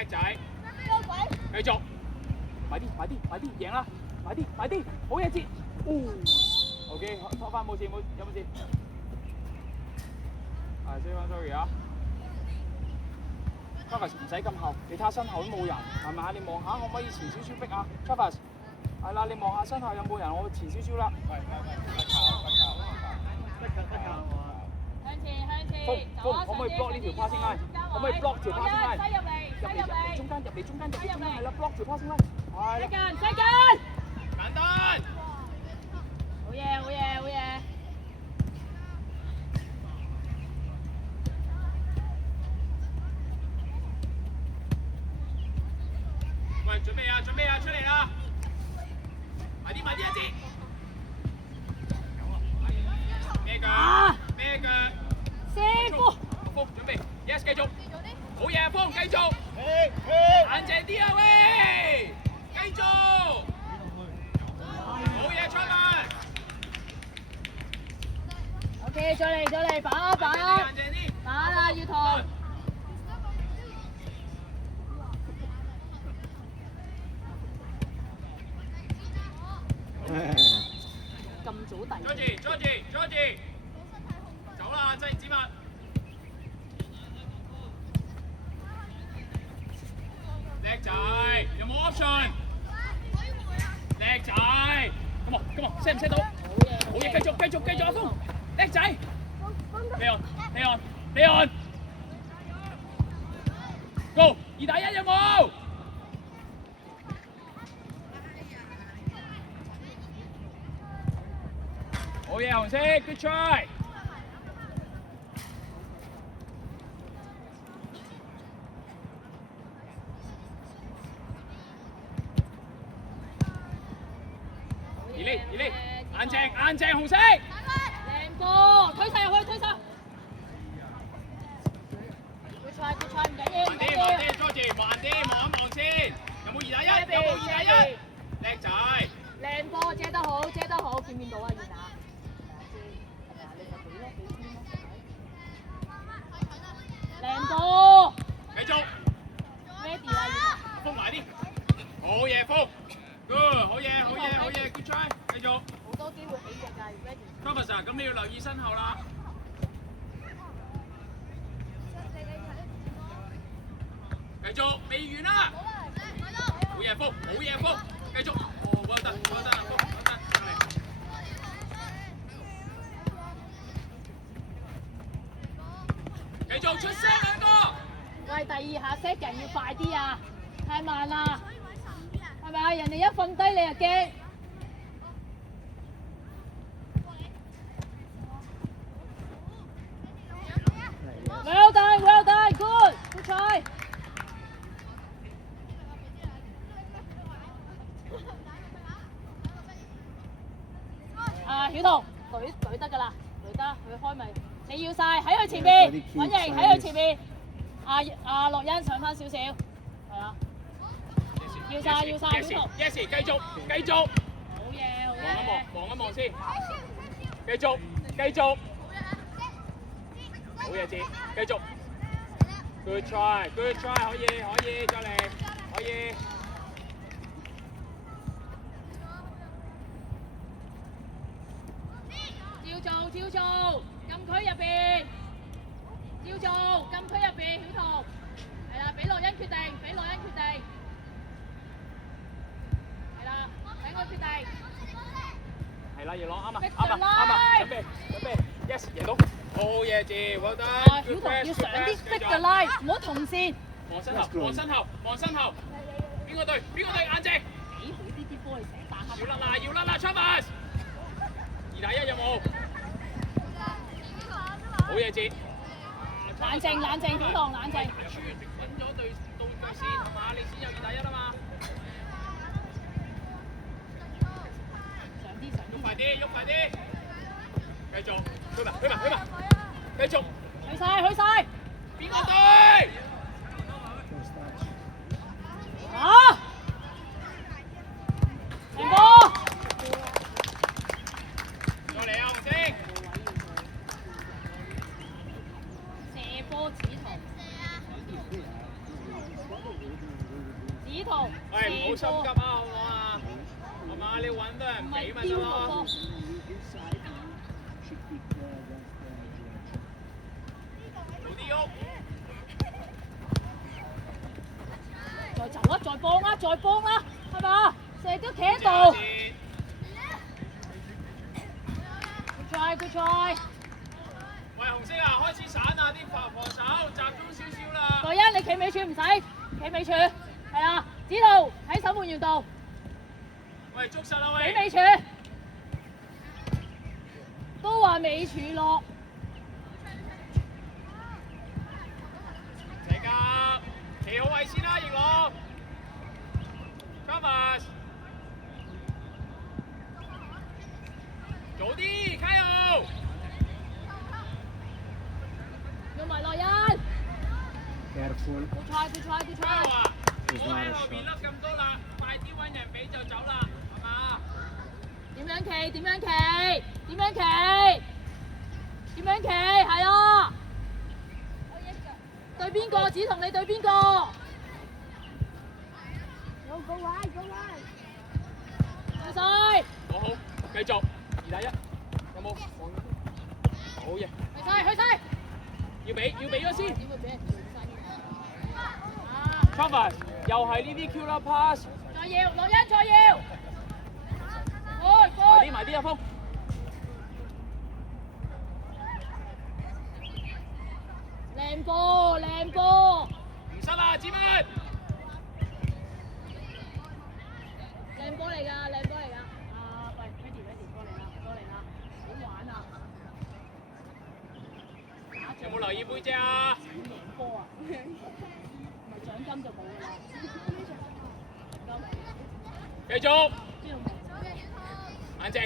叻仔，繼續，快啲，贏啦！快啲，好嘢接。OK， 拖翻冇事，有冇事？係 say 翻 sorry 啊。Travis 唔使咁後，你睇下身後都冇人，係咪啊？你望下可唔可以前少少逼啊 ？Travis， 係啦，你望下身後有冇人，我前少少啦。風，可唔可以 block 呢條 passing line？ 可唔可以 block 條 passing line？ 入嚟中間，係啦 ，block 條 passing line。係啦。西近。簡單。好嘢。喂，準備啊，出嚟啦！快啲一節。咩腳？射波。風準備 ，yes 繼續。好嘢，風繼續。冷靜啲啊喂！繼續。好嘢，出嚟。OK， 再嚟，把。冷靜啲。打啦，月彤。咁早遞。Georgie，走啦，真係子物。叻仔，有冇 option？ 叻仔 ，come on， set 唔 set 到？好嘢，繼續阿峰，叻仔。Leon， Go， 2打1有冇？好嘢，紅色 ，good try。二厘，硬淨，紅色。靚波，推晒入去。good try， 唔緊要。慢啲 ，Georgie， 慢啲，望先。有冇2打1？叻仔。靚波，遮得好，見唔見到啊？現啊？靚波。繼續。ready 啦，封埋啲。好嘢，封。Good， 好嘢 ，good try， 繼續。好多機會起隻㗎 ，ready。Travis， 咁你要留意身後啦。繼續，未完啦。好嘢，封，繼續。well done，封，上嚟。繼續出聲兩個。喂，第二下 set 人要快啲啊！太慢啦，係咪啊？人哋一瞓低你就驚。Well done, good try。曉彤，舉得㗎啦，舉得，佢開咪，你要晒喺佢前邊，穩型喺佢前邊。樂欣上翻少少，係啊，要晒，曉彤。Yes， 繼續。好嘢。望一望先，繼續。好嘢，繼續。Good try， 可以，再嚟，可以。照做，禁區入邊，曉彤，係啦，俾樂欣決定，係啦，俾佢決定。係啦，要攞啱啊，準備 ，yes， 贏到，好嘢，well done。曉彤要上啲 fit 嘅 line， 唔好同線。望身後，邊個隊硬淨？俾佢呢啲波你成日打黑。要甩啦 ，Travis。2打1有冇？好嘢，冷靜，曉彤，冷靜。揾咗對到腳線係嘛？你先有2打1啊嘛。喐快啲，繼續，去埋，繼續。去晒。邊個隊？停波。再嚟啊，紅星。射波子圖。圖，喂，唔好心急啊，好唔好啊？係嘛，你揾到人俾咪得咯。早啲喐！再走啊！再幫啊！再幫啊！係嘛？成日都企喺度。Good try。喂，紅色啊，開始散啊！啲防守集中少少啦。羅欣，你企尾柱唔使，企尾柱。係啊，指導喺守門員度。喂，捉實啦喂！企尾柱。都話尾柱落。齊夾，企好位先啦，翼龍。Travis， 早啲，加油！用埋羅欣。Careful. Good try。嘉華，唔好喺後邊笠咁多啦，快啲揾人俾就走啦，係嘛？點樣企？點樣企？點樣企？點樣企？係啊！對邊個？只同你對邊個？過晒！好好，繼續2打1，有冇？好嘢！去晒！要俾咗先。點會俾人跳身 Travis 又係呢啲 Q pass。再要，羅欣再要。埋啲阿峰。靚波！唔失啊，子文！靚波嚟㗎！啊，喂 ，ready， 過嚟啦，好玩啊！有冇留意背脊啊？贏波啊！唔係獎金就冇㗎啦。繼續。眼靜！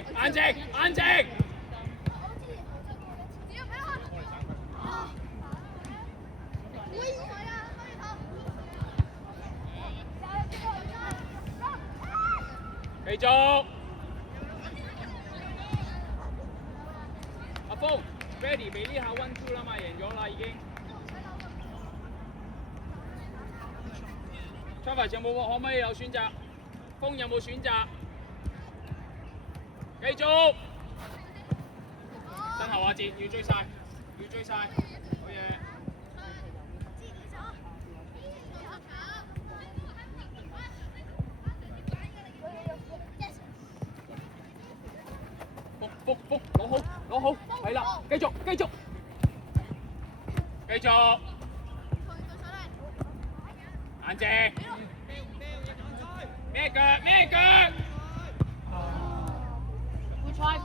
繼續。阿峰 ，ready 俾呢下 1 2啦嘛，贏咗啦已經。Travis 有冇可唔可以有選擇？峰有冇選擇？繼續。身後啊，節要追晒，好嘢。福，攞好，係啦，繼續，眼靜，咩腳？Good try。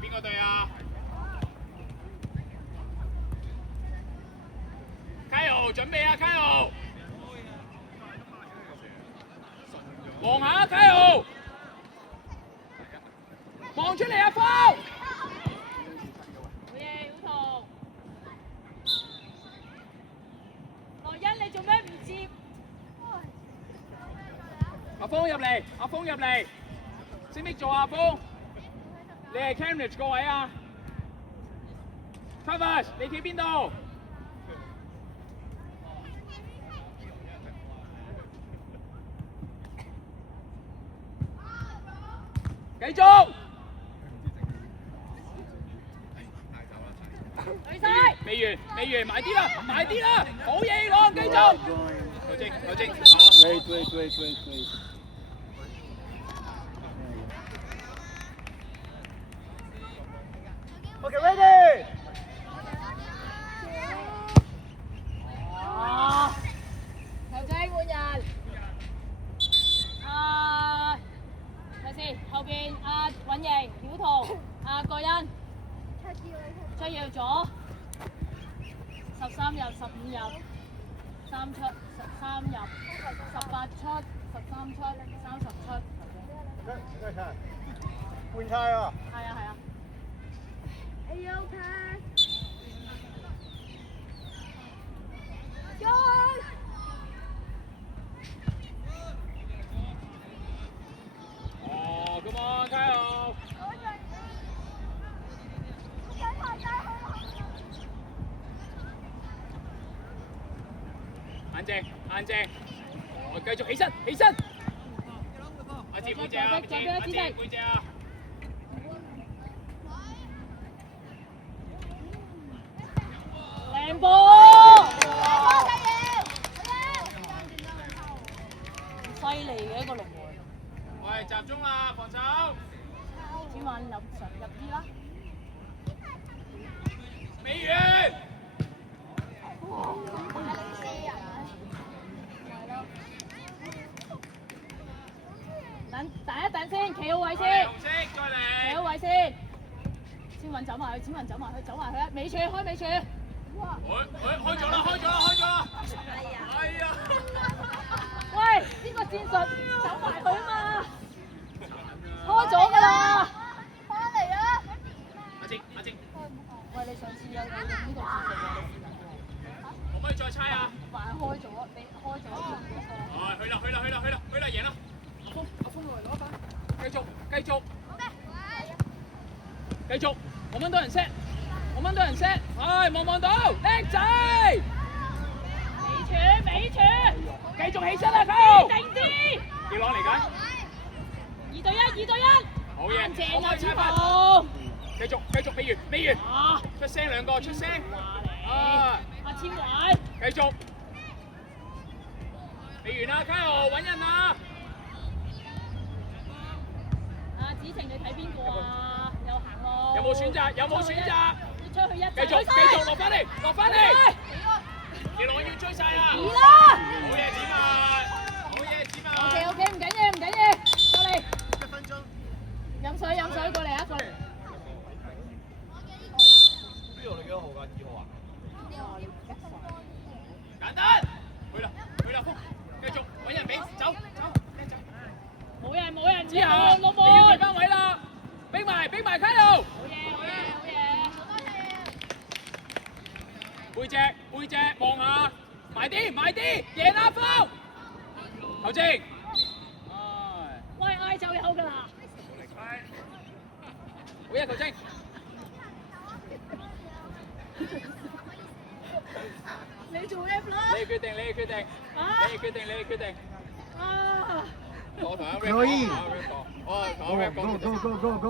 邊個隊啊？Kyle 準備啊 ，Kyle。望下 Kyle， 望出嚟啊，鋒！好嘢，好圖。羅欣，你做咩唔接？阿鋒入嚟，識唔識做啊，阿鋒？你係 Cambridge 個位啊 ？Travis， 你企邊度？繼續。未完，埋啲啦，好嘢，浪繼續。有正。Wait. Okay, ready. 球證換人。睇先，後邊允瑩、曉彤、郭欣。出要咗13入、15入、3出、13入、18出、13出、30出。換晒啊！係啊。Are okay? Oh, come on, Kyle. 靜硬靜，我繼續起身起身。阿志背脊啊，阿志背脊啊。靚波！犀利嘅一個龍門。喂，集中啦，防守。子敏入啲啦。美元。等一等先，企好位先。紅色再嚟。企好位先。子敏走埋去，走埋去啊！尾柱開尾柱。開咗啦！哎呀！喂，呢個戰術走埋去啊嘛！開咗㗎啦！翻嚟啊！阿靜。喂，你上次有用呢個戰術喎，可唔可以再猜啊？還開咗，你開咗嗰個。去啦，贏啦！阿峰落嚟攞一把。繼續，我揾到人 set，望到，叻仔！尾柱，繼續起身啦，佢。定啲。要攞嚟緊。2對1。好嘢，正啊，子峰。豪。繼續，美元。啊！出聲兩個，出聲。阿千偉。繼續。美元啊，卡豪揾人啊！阿子晴，你睇邊個啊？又行咯。有冇選擇？要出去一。繼續，落翻嚟。你攞要追晒啊！二啦。好嘢，子文。OK，唔緊要，過嚟。1分鐘。飲水，過嚟啊，過嚟。邊度你幾多號㗎？2號啊？簡單。去啦，峰。繼續揾人俾，走。冇人，之後你要企翻位啦，逼埋卡路。好嘢。背脊望下，埋啲，贏啦峰。球證。喂，嗌就有㗎啦。好嘢，球證。你做 F 啦。你決定。啊！我同阿 Rick 可以。同阿 Rick 講。Go.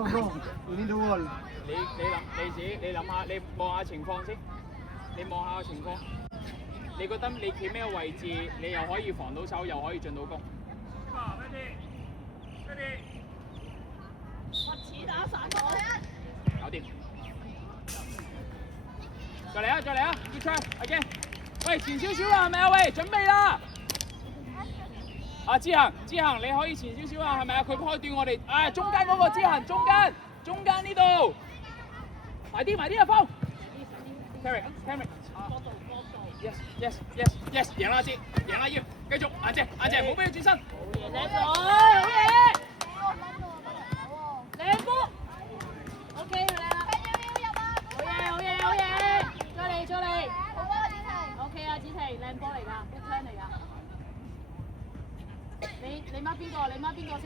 We need the wall. 你諗下，你望下情況先。你望下個情況，你覺得你企咩位置，你又可以防到手，又可以進到攻。我似打散我。搞掂。再嚟啊！要唱，again。喂，前少少啦，係咪啊？喂，準備啦！阿志恒，你可以前少少啊，係咪啊？佢開斷我哋，中間嗰個志恒，中間呢度，埋啲啊，峰。Carry。Yes，贏啦，要繼續，硬淨，唔好俾佢轉身。好嘢！靚波 ，OK 佢啦。好嘢！再嚟。OK 啊，子晴，靚波嚟㗎 ，good turn 嚟㗎。你孖邊個先？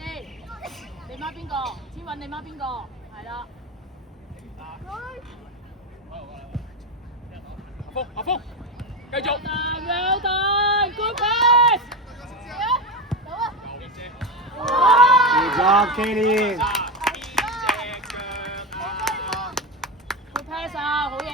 你孖邊個？千韻，你孖邊個？係啦。阿峰，繼續。Well done, good pass。Good job, Katie. Good pass 啊，好嘢。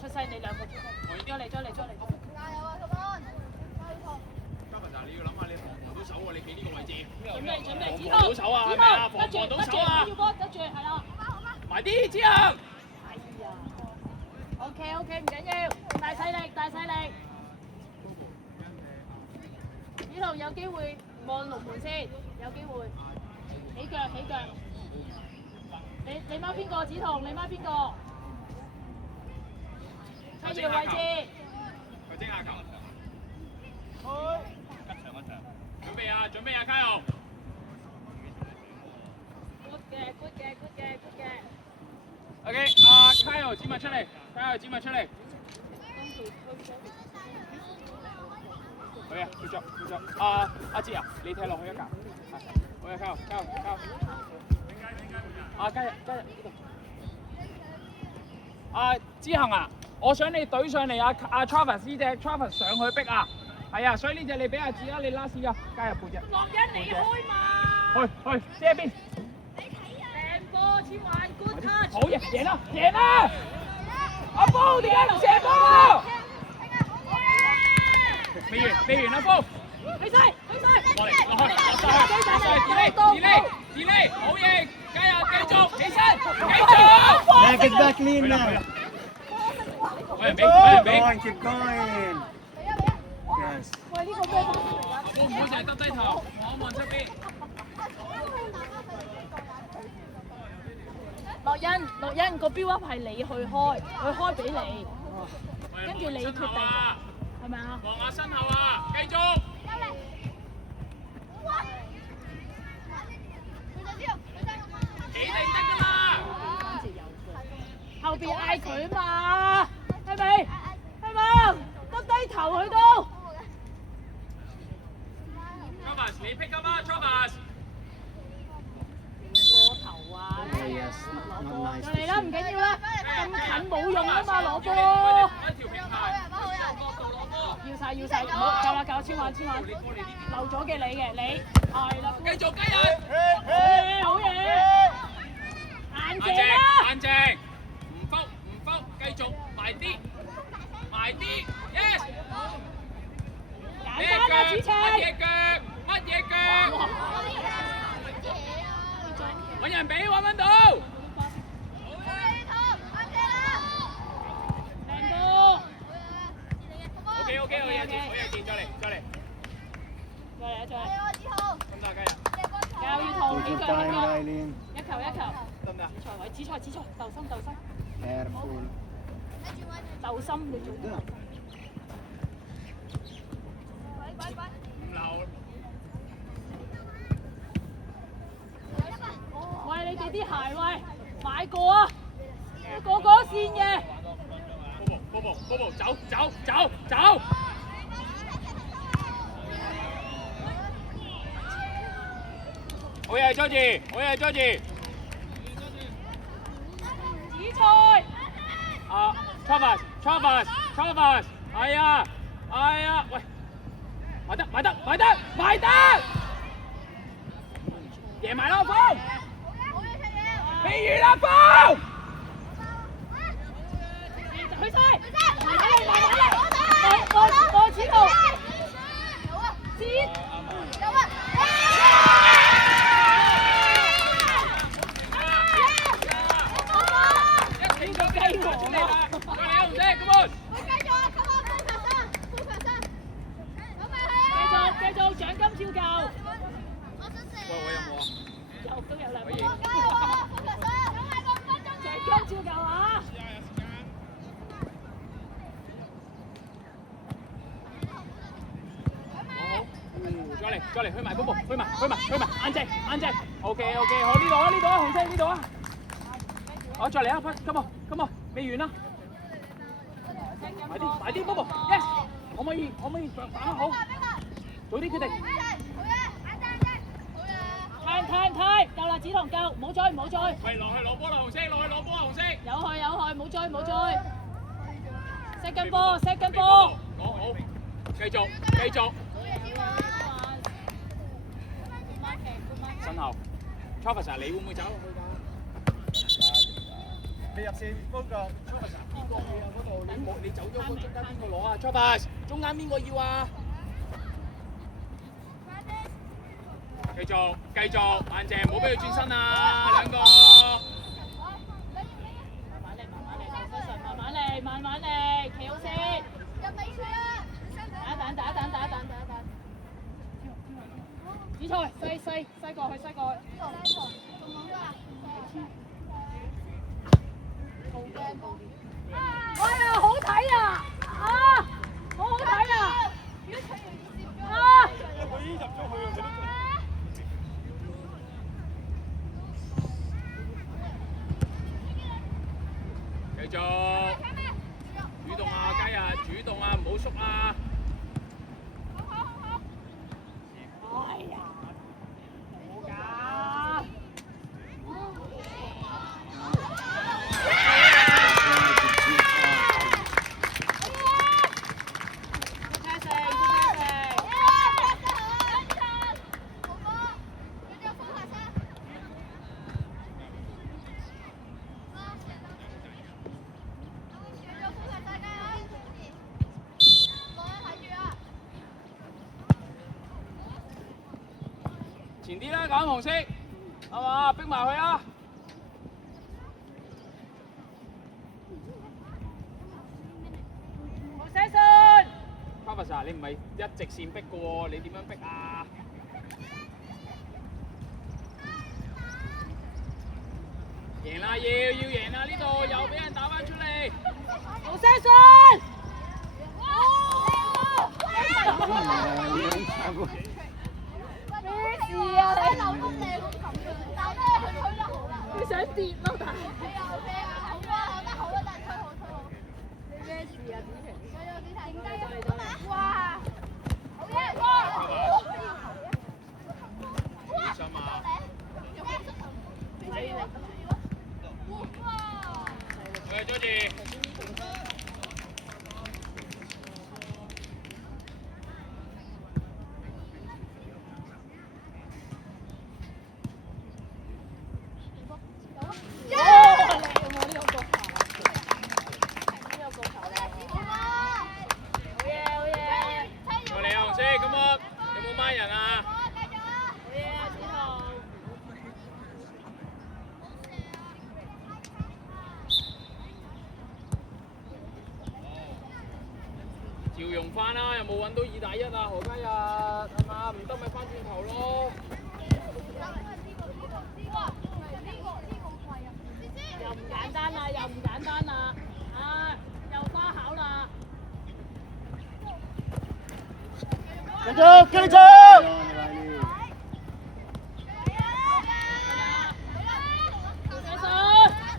出世你兩個，再嚟。你要諗下，你防到手喎，你企呢個位置。準備，防到手啊，係咪啊？防到手啊！得住，係啦。埋啲之後。OK，唔緊要，大勢力。子彤有機會望龍門先，有機會。起腳。你孖邊個？子彤，你孖邊個？需要位置。佢精下球。準備啊，加油 ！Good 嘅。OK，Kyle 指紋出嚟。好嘅，繼續。阿志啊，你踢落去一格。好嘅，Kyle。啊，加入呢度。啊，之恒啊，我想你隊上嚟阿 Travis 呢隻 Travis 上去逼啊，係啊，所以呢隻你俾阿志啦，你拉屎啊，加入背脊。落人離開嘛！去遮邊。成波切換 good touch。好嘢，贏啦，贏啦！阿波點解唔射波？未完阿波。去晒！過嚟，落去，delay，好嘢，加油，繼續，起身，繼續。Back it back clean now. 俾 Keep going, keep going. Yes. 喂，呢個咩方式嚟㗎？唔好淨係耷低頭，望側邊。樂欣個 build up 係你去開，佢開俾你，跟住你決定，係咪啊？望下身後啊，繼續。企定得㗎啦。後邊嗌佢嘛，係咪？係嘛？耷低頭佢都。Travis，你 pick up 啊 ，Travis。過頭啊！ Yes, not nice. 就嚟啦，唔緊要啦，咁近冇用啊嘛，攞波。一條平排。要晒，唔好夠啦，千萬，漏咗嘅你係啦。繼續加油！好嘢！硬淨啦！硬淨，唔復，繼續埋啲，yes！簡單啦，子晴。乜嘢腳？揾人俾，揾到。靚波。OK，好嘢，再嚟。咁大家加油，要 Take your time, Eileen. 一球，得唔得？紫菜，鬥心， Careful. 鬥心你做。唔流。喂，你哋啲鞋喂，買過啊？個線嘅。Bobo，走！好嘢 ，George！紫菜。啊 ，Travis，係啊，喂，埋得，贏埋啦，風！未完啦，風！去晒，慢嚟，我指導，呢個雞王啊！再嚟啊，紅姐，come on！繼續，獎金照舊。喂，我有冇啊？有都有兩個。可以。獎金照舊啊！再嚟，去埋 Bobo，去埋，硬淨 ，OK，好呢度啊，紅姐呢度啊，好再嚟啊 ，come on，未完啦，快啲 Bobo，yes，可唔可以反得好，早啲決定，太，夠啦，紫彤夠，唔好追，喂，落去攞波啦，紅色，有去，冇追，set 緊波，攞好，繼續。身後 ，Travis 你會唔會走落去㗎？未入線嗰個 Travis 邊個去啊？嗰度你走咗，中間邊個攞啊 ？Travis 中間邊個要啊？繼續，硬淨，唔好俾佢轉身啊！兩個。慢慢嚟，企好先。等。紫菜，西過去。哎呀，好睇啊！好睇啊！佢已經入咗去啊！繼續，主動啊，加油！主動啊，唔好縮啊！哎呀，好㗎！前啲啦，揀紅色，係嘛？逼埋佢啊！黃寫信。Papa，你唔係一直線逼嘅喎，你點樣逼啊？贏啦！要贏啦！呢度又俾人打翻出嚟。黃寫信。咩事啊你？流咁靚咁咁樣，但係咧佢推得好啦。你想跌咯，但係。係啊，好啊，得好啊，但係推好。你咩事啊，子晴？影低啊！哇！好嘢！哇！小心啊！喂，佐治。照用翻啦，有冇揾到2打1啊？何家日係嘛？唔得咪翻轉頭咯。又唔簡單啦，又唔簡單啦，啊，又花巧啦。繼續，繼續。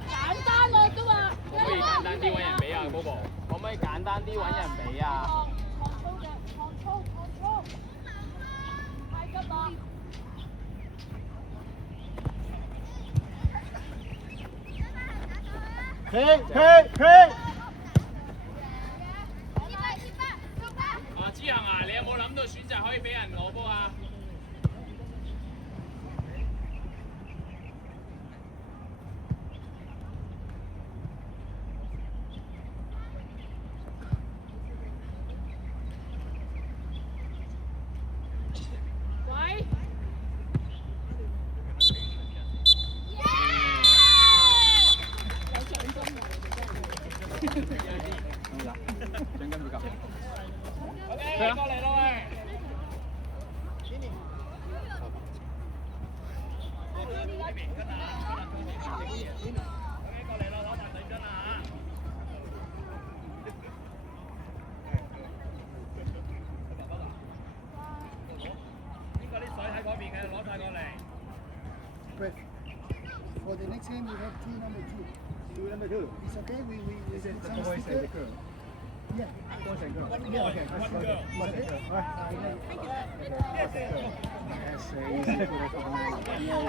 簡單咯都話。可唔可以簡單啲揾人俾啊，Bobo？可唔可以簡單啲揾人俾啊？抗粗，太急啦！Hey！啊，之行啊，你有冇諗到選擇可以俾人攞波啊？OK，過嚟咯喂！過嚟咯，攞大水樽啦應該啲水喺嗰邊嘅，攞晒過嚟。For the next game, we have number 2. Number 2. It's okay. We put some sticker. Yeah. Yeah, okay. One girl.